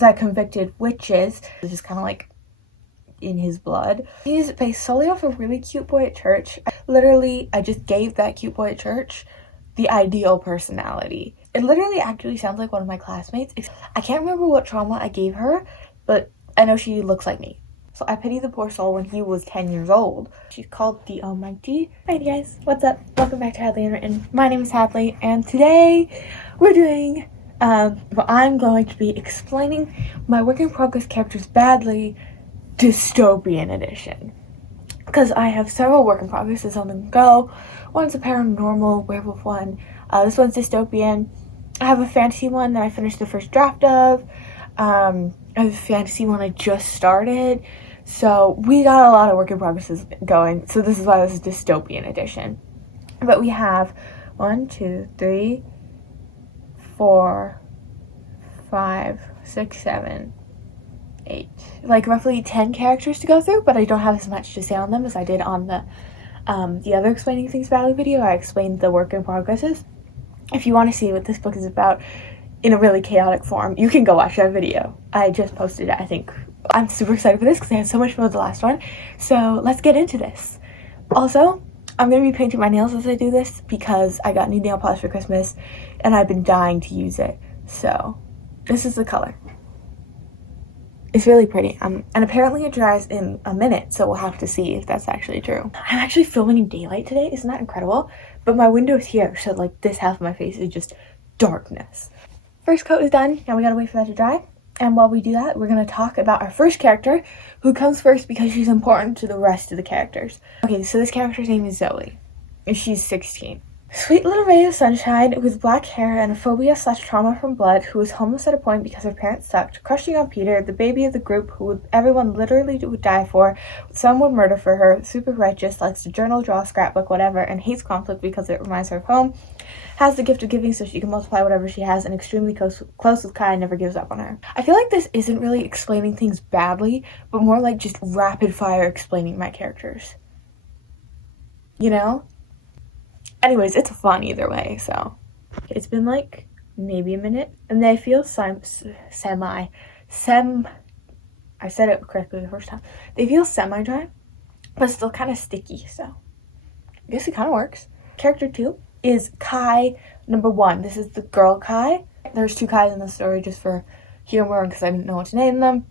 that convicted witches. It's just kind of like in his blood. He's based solely off a really cute boy at church. Literally, I just gave that cute boy at church the ideal personality. It literally actually sounds like one of my classmates. I can't remember what trauma I gave her, but I know she looks like me. So I pity the poor soul when he was 10 years old. She's called the Almighty. Hi guys, what's up? Welcome back to Hadley Unwritten. My name is Hadley, and today we're doing, I'm going to be explaining my work in progress characters badly dystopian edition. Because I have several work in progresses on the go. One's a paranormal werewolf one. This one's dystopian. I have a fantasy one that I finished the first draft of. I have a fantasy one I just started. So we got a lot of work in progresses going. So this is why this is dystopian edition. But we have 1, 2, 3, 4, 5, 6, 7, 8. Like roughly 10 characters to go through, but I don't have as much to say on them as I did on the other Explaining Things Badly video. I explained the work in progresses. If you want to see what this book is about in a really chaotic form, you can go watch that video. I just posted it, I think. I'm super excited for this because I had so much fun with the last one. So let's get into this. Also, I'm going to be painting my nails as I do this because I got new nail polish for Christmas and I've been dying to use it. So this is the color. It's really pretty. And apparently it dries in a minute, so we'll have to see if that's actually true. I'm actually filming in daylight today. Isn't that incredible? But my window's here, so like this half of my face is just darkness. First coat is done. Now we gotta wait for that to dry. And while we do that, we're gonna talk about our first character, who comes first because she's important to the rest of the characters. Okay, so this character's name is Zoe, and she's 16. Sweet little ray of sunshine with black hair and a phobia/trauma from blood, who was homeless at a point because her parents sucked, crushing on Peter, the baby of the group who everyone literally would die for, some would murder for her, super righteous, likes to journal, draw, scrapbook, whatever, and hates conflict because it reminds her of home, has the gift of giving so she can multiply whatever she has, and extremely close with Kai and never gives up on her. I feel like this isn't really explaining things badly, but more like just rapid fire explaining my characters. You know? Anyways, it's fun either way, so. It's been like maybe a minute, and they feel I said it correctly the first time. They feel semi-dry, but still kind of sticky, so. I guess it kind of works. Character 2 is Kai number 1. This is the girl Kai. There's 2 Kais in the story just for humor because I didn't know what to name them.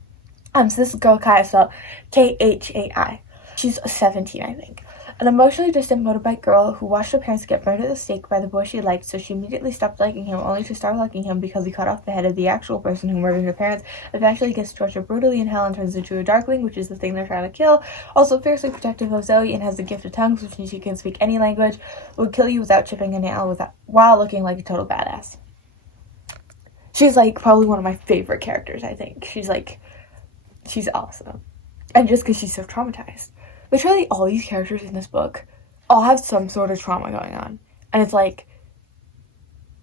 So this is girl Kai, spelled Khai. She's 17, I think. An emotionally distant motorbike girl who watched her parents get burned at the stake by the boy she liked, so she immediately stopped liking him, only to start liking him because he cut off the head of the actual person who murdered her parents, eventually gets tortured brutally in hell and turns into a darkling, which is the thing they're trying to kill. Also fiercely protective of Zoe and has the gift of tongues, which means she can speak any language, would kill you without chipping a nail while looking like a total badass. She's like probably one of my favorite characters, I think. She's awesome. And just because she's so traumatized. Literally all these characters in this book all have some sort of trauma going on. And it's like,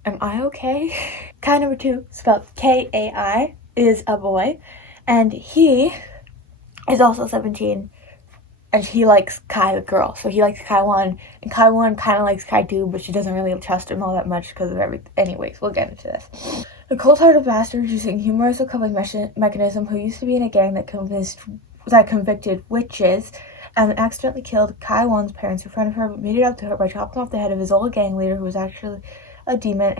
am I okay? Kai number 2, spelled Kai, is a boy. And he is also 17. And he likes Kai, the girl. So he likes Kai 1. And Kai 1 kind of likes Kai 2, but she doesn't really trust him all that much because of everything. Anyways, we'll get into this. The cold-hearted bastard using humor as a coping mechanism who used to be in a gang that convicted witches and accidentally killed Kai 1's parents in front of her, but made it up to her by chopping off the head of his old gang leader who was actually a demon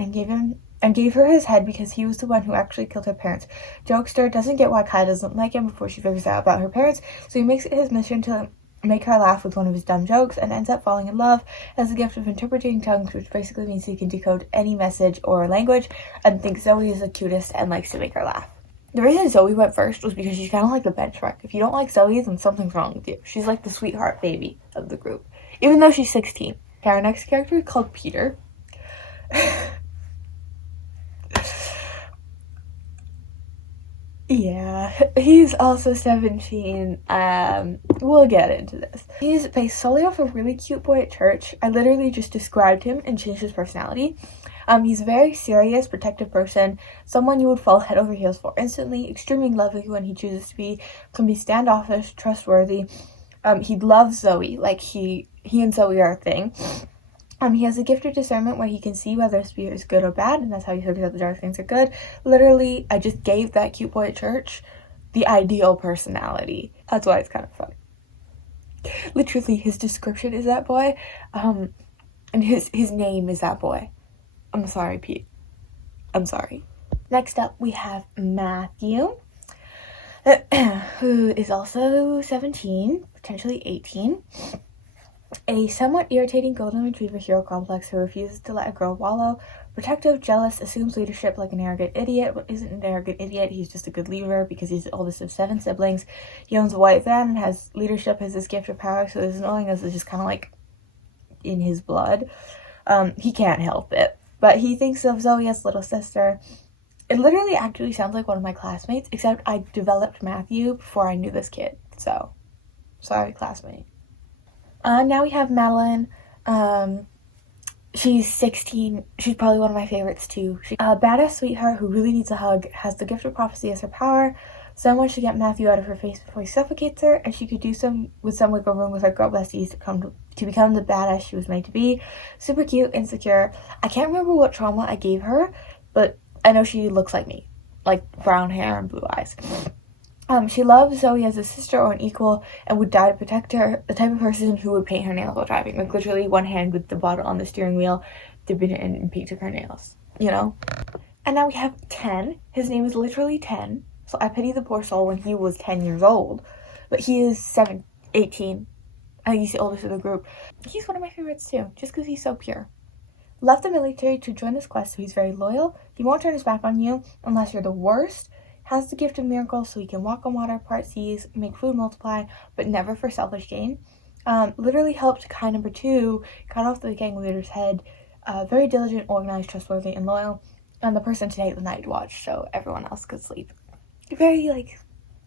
and gave her his head because he was the one who actually killed her parents. Jokester doesn't get why Kai doesn't like him before she figures out about her parents, so he makes it his mission to make her laugh with one of his dumb jokes and ends up falling in love, has the gift of interpreting tongues, which basically means he can decode any message or language, and thinks Zoe is the cutest and likes to make her laugh. The reason Zoe went first was because she's kind of like the benchmark. If you don't like Zoe, then something's wrong with you. She's like the sweetheart baby of the group, even though she's 16. Okay, our next character is called Peter. Yeah, he's also 17. We'll get into this. He's based solely off a really cute boy at church. I literally just described him and changed his personality. He's a very serious, protective person, someone you would fall head over heels for instantly, extremely lovely when he chooses to be, can be standoffish, trustworthy. He loves Zoe, like he and Zoe are a thing. He has a gift of discernment where he can see whether a spirit is good or bad, and that's how he figures out the dark things are good. Literally, I just gave that cute boy at church the ideal personality. That's why it's kind of funny. Literally, his description is that boy, and his name is that boy. I'm sorry, Pete. I'm sorry. Next up, we have Matthew, who is also 17, potentially 18. A somewhat irritating golden retriever hero complex who refuses to let a girl wallow. Protective, jealous, assumes leadership like an arrogant idiot, but isn't an arrogant idiot. He's just a good leader because he's the oldest of 7 siblings. He owns a white van and has leadership as his gift of power, so his annoyingness is just kind of like in his blood. He can't help it. But he thinks of Zoe as little sister. It literally actually sounds like one of my classmates, except I developed Matthew before I knew this kid. So, sorry, classmate. Now we have Madeline. She's 16. She's probably one of my favorites too. She's a badass sweetheart who really needs a hug, has the gift of prophecy as her power. Someone wants to get Matthew out of her face before he suffocates her, and she could do some wiggle room with her girl besties to become the badass she was made to be. Super cute, insecure. I can't remember what trauma I gave her, but I know she looks like me, like brown hair and blue eyes. She loves Zoe as a sister or an equal and would die to protect her, the type of person who would paint her nails while driving. Like, literally one hand with the bottle on the steering wheel, dipping it in and painting her nails, you know? And now we have 10. His name is literally 10, so I pity the poor soul when he was 10 years old. But he is 18. I think he's the oldest of the group. He's one of my favorites too, just because he's so pure. Left the military to join this quest, so he's very loyal. He won't turn his back on you unless you're the worst. Has the gift of miracles, so he can walk on water, part seas, make food multiply, but never for selfish gain. Literally helped Kai number 2 cut off the gang leader's head. Very diligent, organized, trustworthy, and loyal. And the person to take the night watch, so everyone else could sleep. Very, like,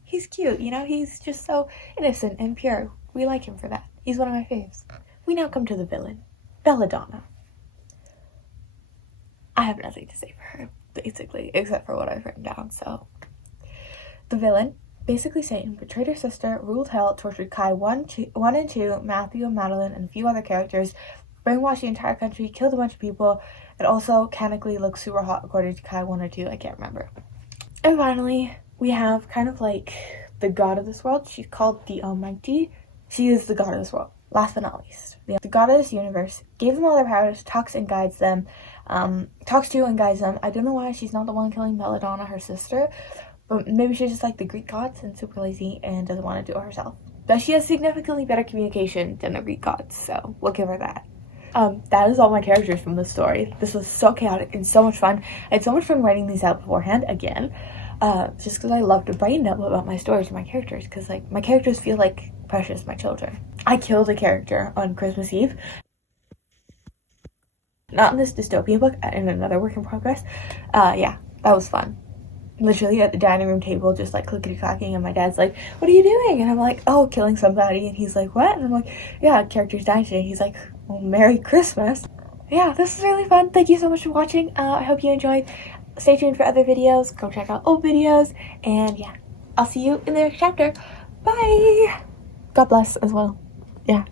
he's cute, you know? He's just so innocent and pure. We like him for that. He's one of my faves. We now come to the villain, Belladonna. I have nothing to say for her, basically, except for what I've written down, so... The villain, basically Satan, betrayed her sister, ruled hell, tortured Kai 1 and 2, Matthew and Madeline, and a few other characters, brainwashed the entire country, killed a bunch of people, and also canonically looks super hot according to Kai 1 or 2, I can't remember. And finally, we have kind of like the god of this world. She's called the Almighty. She is the god of this world. Last but not least, the god of this universe gave them all their powers, talks to and guides them. I don't know why she's not the one killing Belladonna, her sister, but maybe she's just like the Greek gods and super lazy and doesn't want to do it herself. But she has significantly better communication than the Greek gods, so we'll give her that. That is all my characters from this story. This was so chaotic and so much fun. I had so much fun writing these out beforehand, again. Just because I love to brain dump about my stories and my characters, because like my characters feel like precious, my children. I killed a character on Christmas Eve. Not in this dystopian book, in another work in progress. Yeah, that was fun. Literally at the dining room table, just like clickety-clacking, and my dad's like, "What are you doing?" And I'm like, "Oh, killing somebody." And he's like, "What?" And I'm like, "Yeah, character's dying today." He's like, "Well, Merry Christmas." Yeah, this is really fun. Thank you so much for watching. I hope you enjoyed. Stay tuned for other videos. Go check out old videos. And yeah, I'll see you in the next chapter. Bye! God bless as well. Yeah.